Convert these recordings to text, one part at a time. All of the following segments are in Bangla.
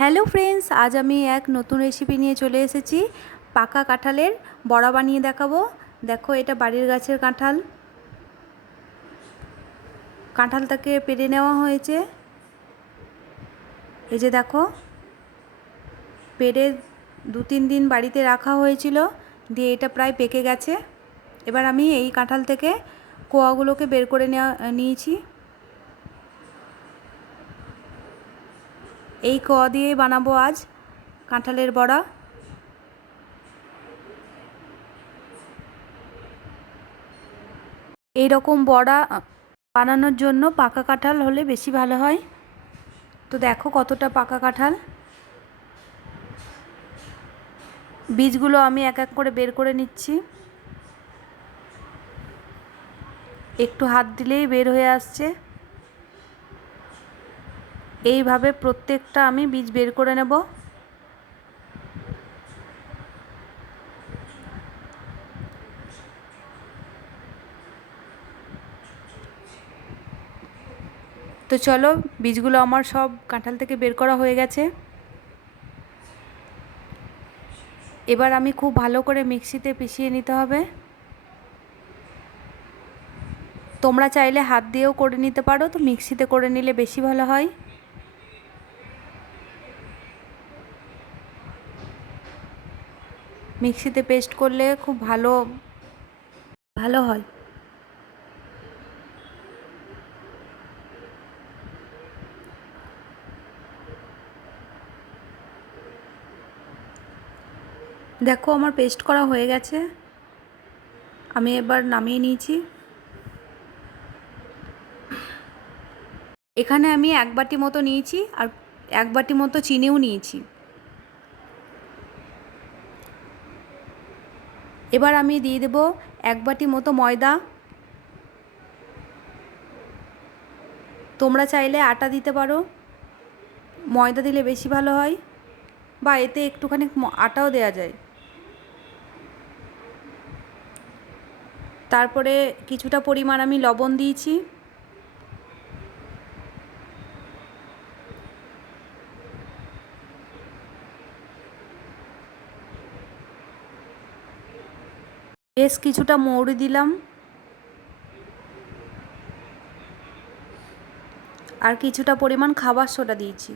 হ্যালো ফ্রেন্ডস, আজ আমি এক নতুন রেসিপি নিয়ে চলে এসেছি। পাকা কাঁঠালের বড়া বানিয়ে দেখাবো। দেখো, এটা বাড়ির গাছের কাঁঠাল। কাঁঠালটাকে পেরে নেওয়া হয়েছে। এই যে দেখো, পেরে দু তিন দিন বাড়িতে রাখা হয়েছিল, দিয়ে এটা প্রায় পেকে গেছে। এবার আমি এই কাঁঠাল থেকে কোয়াগুলোকে বের করে নেওয়া, নিয়েছি। এই ক দিয়েই বানাবো আজ? কাঁঠালের বড়া। এই রকম বড়া বানানোর জন্য পাকা কাঁঠাল হলে বেশি ভালো হয়। তো দেখো কতটা পাকা কাঁঠাল। বীজগুলো আমি এক এক করে বের করে নিচ্ছি। একটু হাত দিলেই বের হয়ে আসছে। এইভাবে প্রত্যেকটা আমি বীজ বের করে নেব। তো চলো, বীজগুলো আমার সব কাঁঠাল থেকে বের করা হয়ে গেছে। এবার আমি খুব ভালো করে মিক্সিতে পিষিয়ে নিতে হবে। তোমরা চাইলে হাত দিয়েও করে নিতে পারো, তো মিক্সিতে করে নিলে বেশি ভালো হয়। মিক্সিতে পেস্ট করলে খুব ভালো ভালো হয়। দেখো আমার পেস্ট করা হয়ে গেছে। আমি এবার নামিয়ে নিয়েছি। এখানে আমি এক বাটি মতো নিয়েছি আর এক বাটি মতো চিনিও নিয়েছি। এবার আমি দিয়ে দেব এক বাটি মতো ময়দা। তোমরা চাইলে আটা দিতে পারো। ময়দা দিলে বেশি ভালো হয়, বা এতে একটুখানি আটাও দেয়া যায়। তারপরে কিছুটা পরিমাণ আমি লবণ দিয়েছি। বেশ কিছুটা মৌরি দিলাম। আর কিছুটা পরিমাণ খাবার সোডা দিয়েছি।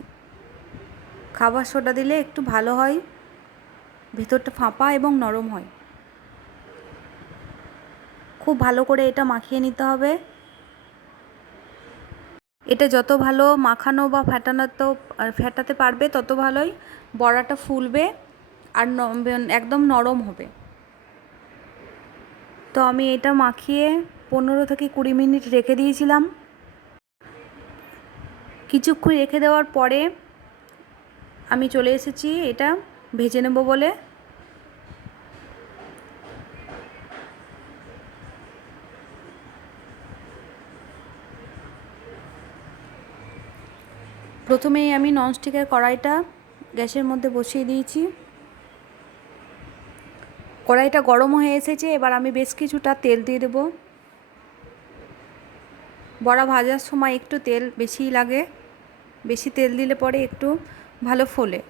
খাবার সোডা দিলে একটু ভালো হয়, ভেতরটা ফাঁপা এবং নরম হয়। খুব ভালো করে এটা মাখিয়ে নিতে হবে। এটা যত ভালো মাখানো বা ফ্যাটানো তো ফ্যাটাতে পারবে তত ভালোই। বড়াটা ফুলবে আর একদম নরম হবে। তো আমি এটা মাখিয়ে পনেরো থেকে কুড়ি মিনিট রেখে দিয়েছিলাম। কিছুক্ষণ রেখে দেওয়ার পরে আমি চলে এসেছি এটা ভেজে নেব বলে। প্রথমেই আমি ননস্টিকের কড়াইটা গ্যাসের মধ্যে বসিয়ে দিয়েছি। কড়াইটা গরম হয়ে এসেছে, এবার আমি বেশ কিছুটা তেল দিয়ে দেব। বড়া ভাজার সময় একটু তেল বেশি লাগে, বেশি তেল দিলে পরে একটু ভালো ফোলে।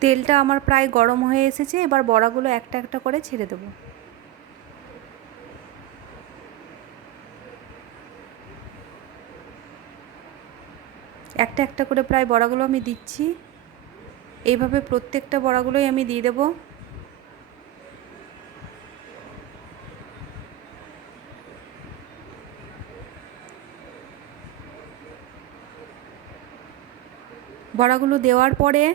তেলটা আমার প্রায় গরম হয়ে এসেছে, এবার বড়াগুলো একটা একটা করে ছেড়ে দেবো। একটা একটা করে প্রায় বড়াগুলো আমি দিচ্ছি। এইভাবে প্রত্যেকটা বড়াগুলোই আমি দিয়ে দেব। বড়াগুলো দেওয়ার পরে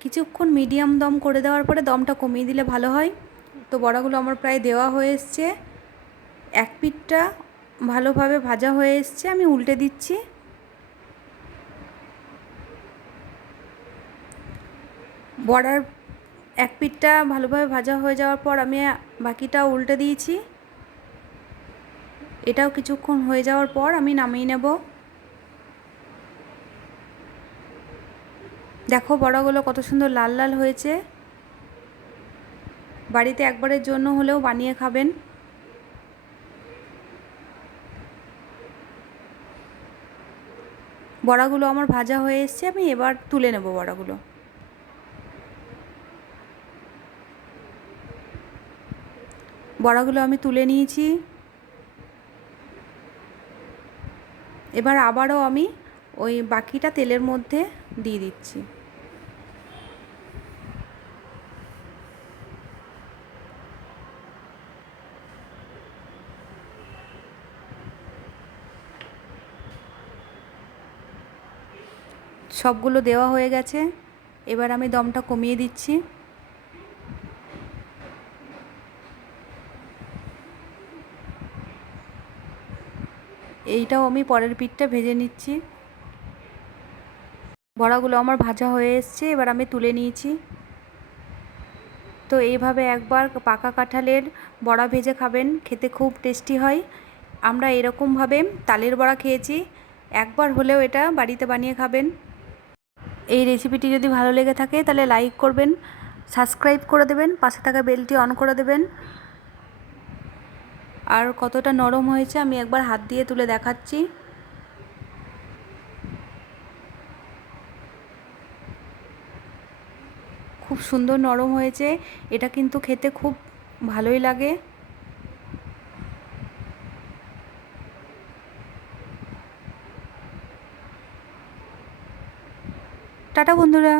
কিছুক্ষণ মিডিয়াম দম করে দেওয়ার পরে দমটা কমিয়ে দিলে ভালো হয়। তো বড়াগুলো আমার প্রায় দেওয়া হয়ে এসছে। এক পিঠটা ভালোভাবে ভাজা হয়ে এসছে। আমি উল্টে দিচ্ছি। বড়ার এক পিঠটা ভালোভাবে ভাজা হয়ে যাওয়ার পর আমি বাকিটা উল্টে দিয়েছি। এটাও কিছুক্ষণ হয়ে যাওয়ার পর আমি নামিয়ে নেব। দেখো বড়াগুলো কত সুন্দর লাল লাল হয়েছে। বাড়িতে একবারের জন্য হলেও বানিয়ে খাবেন। বড়াগুলো আমার ভাজা হয়ে এসছে, আমি এবার তুলে নেব বড়াগুলো। বড়াগুলো আমি তুলে নিয়েছি। এবার আবারও আমি ওই বাকিটা তেলের মধ্যে দিয়ে দিচ্ছি। সবগুলো দেওয়া হয়ে গেছে। এবার আমি দমটা কমিয়ে দিচ্ছি। এইটাও আমি পরের পিঠটা ভেজে নিচ্ছি। বড়াগুলো আমার ভাজা হয়ে এসছে, এবার আমি তুলে নিয়েছি। তো এইভাবে একবার পাকা কাঁঠালের বড়া ভেজে খাবেন, খেতে খুব টেস্টি হয়। আমরা এরকমভাবে তালের বড়া খেয়েছি, একবার হলেও এটা বাড়িতে বানিয়ে খাবেন। এই রেসিপিটি যদি ভালো লেগে থাকে তাহলে লাইক করবেন, সাবস্ক্রাইব করে দেবেন, পাশে থাকা বেলটি অন করে দেবেন। আর কতটা নরম হয়েছে আমি একবার হাত দিয়ে তুলে দেখাচ্ছি। খুব সুন্দর নরম হয়েছে, এটা কিন্তু খেতে খুব ভালোই লাগে। টাটা বন্ধুরা।